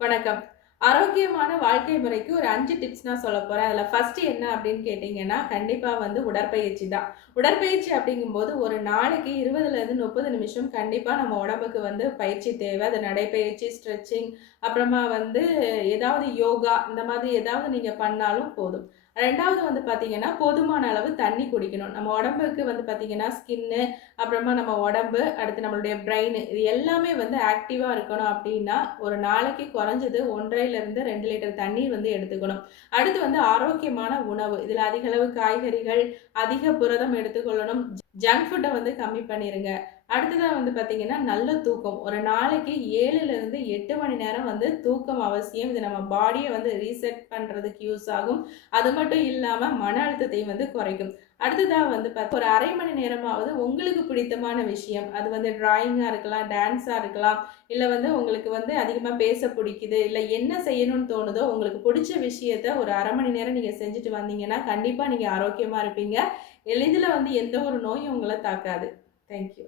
வணக்கம். ஆரோக்கியமான வாழ்க்கை முறைக்கு ஒரு அஞ்சு டிப்ஸ் நான் சொல்ல போகிறேன் அதில் ஃபஸ்ட்டு என்ன அப்படின்னு கேட்டிங்கன்னா கண்டிப்பாக வந்து உடற்பயிற்சி தான். உடற்பயிற்சி அப்படிங்கும்போது ஒரு நாளைக்கு இருபதுலேருந்து முப்பது நிமிஷம் கண்டிப்பாக நம்ம உடம்புக்கு வந்து பயிற்சி தேவை. அது நடைப்பயிற்சி ஸ்ட்ரெச்சிங் அப்புறமா வந்து ஏதாவது யோகா இந்த மாதிரி ஏதாவது நீங்கள் பண்ணாலும் போதும். ரெண்டாவது வந்து பார்த்தீங்கன்னா போதுமான அளவு தண்ணி குடிக்கணும். நம்ம உடம்புக்கு வந்து பார்த்தீங்கன்னா ஸ்கின்னு அப்புறமா நம்ம உடம்பு அடுத்து நம்மளுடைய பிரெயின் இது எல்லாமே வந்து ஆக்டிவாக இருக்கணும் அப்படின்னா ஒரு நாளைக்கு குறைஞ்சது ஒன்றையிலிருந்து ரெண்டு லிட்டர் தண்ணீர் வந்து எடுத்துக்கணும். அடுத்து வந்து ஆரோக்கியமான உணவு. இதில் அதிக அளவு காய்கறிகள் அதிக புரதம் எடுத்துக்கொள்ளணும். ஜங்க் ஃபுட்டை வந்து கம்மி பண்ணிடுங்க அடுத்ததாக வந்து பார்த்தீங்கன்னா நல்ல தூக்கம். ஒரு நாளைக்கு ஏழுலேருந்து எட்டு மணி நேரம் வந்து தூக்கம் அவசியம். இது நம்ம பாடியை வந்து ரீசெட் பண்ணுறதுக்கு யூஸ் ஆகும். அது மட்டும் இல்லாமல் மன அழுத்தத்தையும் வந்து குறைக்கும். அடுத்ததாக வந்து பார்த்து ஒரு அரை மணி நேரமாவது உங்களுக்கு பிடித்தமான விஷயம். அது வந்து ட்ராயிங்காக இருக்கலாம் டான்ஸாக இருக்கலாம் இல்லை வந்து உங்களுக்கு வந்து அதிகமாக பேச பிடிக்குது இல்லை என்ன செய்யணும்னு தோணுதோ உங்களுக்கு பிடிச்ச விஷயத்த ஒரு அரை மணி நேரம் நீங்கள் செஞ்சுட்டு வந்தீங்கன்னா கண்டிப்பாக நீங்கள் ஆரோக்கியமாக இருப்பீங்க. எளிதில் வந்து எந்த ஒரு நோயும் உங்களை தாக்காது. தேங்க்யூ